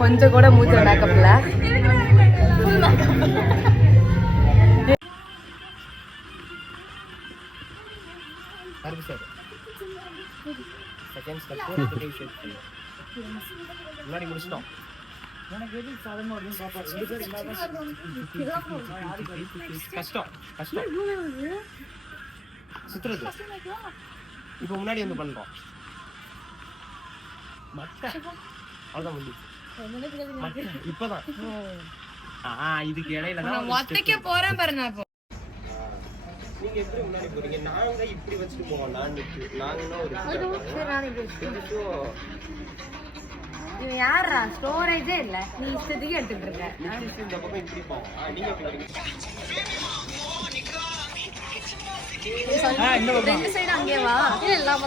கொஞ்சம் கூட மூஞ்சில மேக்கப் இல்ல. முன்னாடி முடிச்சிட்டோம். கஷ்டம் கஷ்டம் சுத்துறது. இப்ப முன்னாடி வந்து பண்றோம். அவ்வளவுதான் முடிஞ்சு. இப்பதான் இதுக்கு இடையில ஒத்தைக்க போறேன் பாருங்க. நீங்க எப்படி முன்னாடி போறீங்க? நாங்க இப்படி வச்சுட்டு போவோம். நாங்கன்னா ஒரு இது யாரா ஸ்டோரேஜே இல்ல, நீ இஷ்டத்துக்கு எடுத்துட்டு இருக்க. இந்த பக்கம் இப்படி போவோம். நீங்க எப்படி வரீங்க? ரெண்டு சைடு அங்கே வா. இல்ல இல்லாம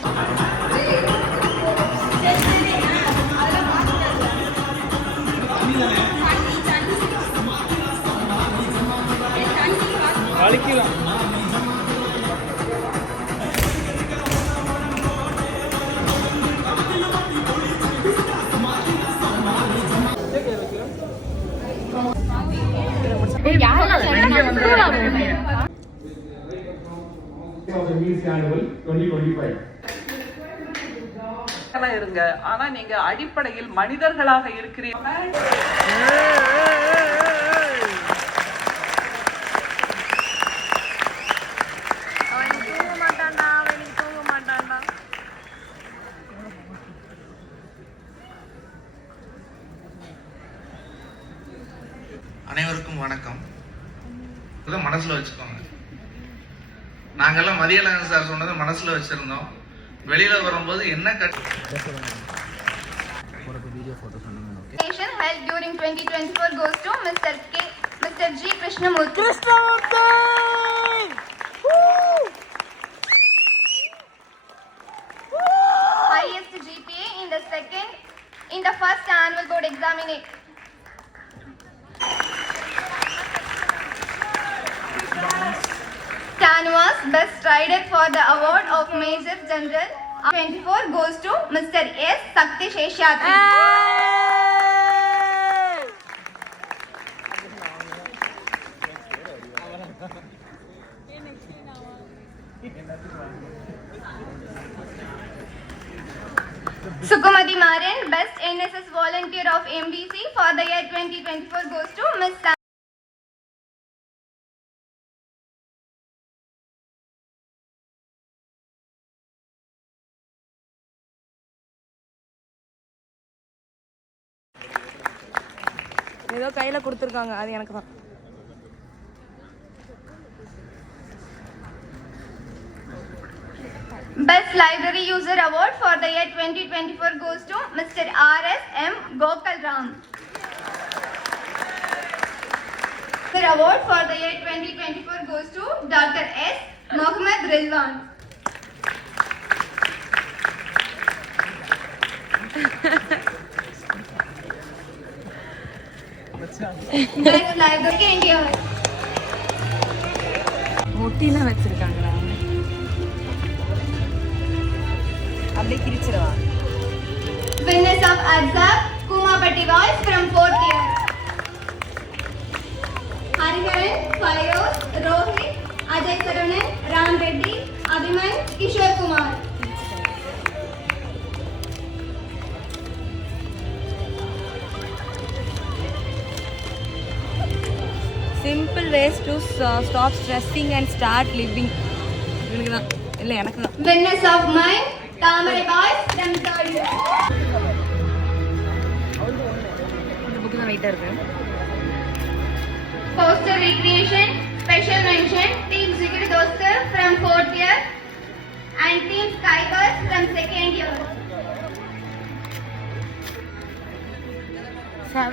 வலிக்கலாம். இருங்க, ஆனா நீங்க அடிப்படையில் மனிதர்களாக இருக்கிறீர்கள். அனைவருக்கும் வணக்கம். மனசுல வச்சுக்கோங்க, நாங்கெல்லாம் மதியழகன் சார் சொன்னதை மனசுல வச்சிருந்தோம். வெளியில வரும்போது என்ன held during 2024 goes to Mr. G. Krishnamurthy. Highest GPA in the first annual board examination. Canvas Best Rider for the award of Major General 24 goes to Mr. S. Sakti Sheshatri. Sukumati Maran Best NSS Volunteer of MDC for the year 2024 goes to Ms. ஏதோ கையில கொடுத்துருக்காங்க, அது எனக்கு தான். Best Library User Award for the year 2024 goes to Mr. R.S. M. Gokal Ram. The award for the year 2024 goes to Dr. S. Mohammad Rizwan. Best Library India. முட்டிலாம் வச்சிருக்காங்களா? அப்படியே கிரிச்சிரவா. Winners of Azab Kumapati Boys from 4th year. Hariharan, Fairoz, Rohit, Ajay Saranan, Ram Reddy, Abhiman, Kishore Kumar. Simple ways to stop stressing and start living. எனக்கு தான் இல்ல, எனக்கு தான். Winners of Mine Tamarai Boys from 3rd year. இந்த book தான் வெயிட்டா இருக்கு. Poster Recreation Special Mention Team Zikri Dostar from 4th year and Team Skybird from 2nd year.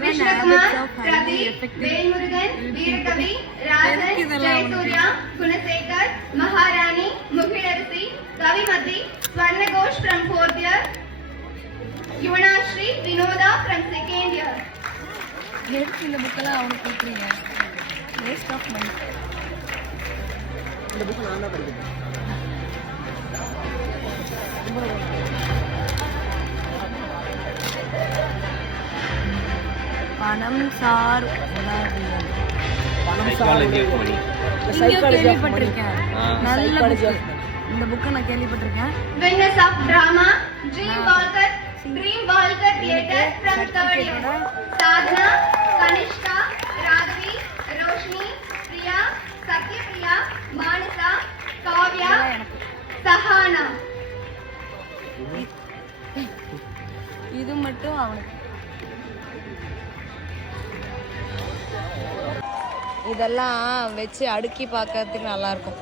Krishna Kumar, Pradeep, Velmurugan, Veerakavi, Rajan, Jayasuriya, Gunasekar, Maharani, Mukhidarthi, Kavimati, Swarna Ghosh from 4th year, Yuvanashri, Vinoda from 2nd year. எதுக்கு இந்த புக்கெல்லாம் அவனுக்கு கொடுக்குறீங்க? Waste of money. இந்த book நான் தான் படிக்கிறேன். பணம் சார் உளவியல். Psychology of money. இங்கேயும் கேள்விப்பட்டிருக்கேன். நல்ல புக்கு. இந்த புக்கை நான் கேள்விப்பட்டிருக்கேன். Winners of drama, Dream Walker Theatre from 3rd year. Sadhana, Kanishka, Radvi, Roshni, Priya, Satyapriya, Manasa, Kavya, Sahana. இது மட்டும் அவனுக்கு. இதெல்லாம் வச்சு அடுக்கி பார்க்கறதுக்கு நல்லா இருக்கும்.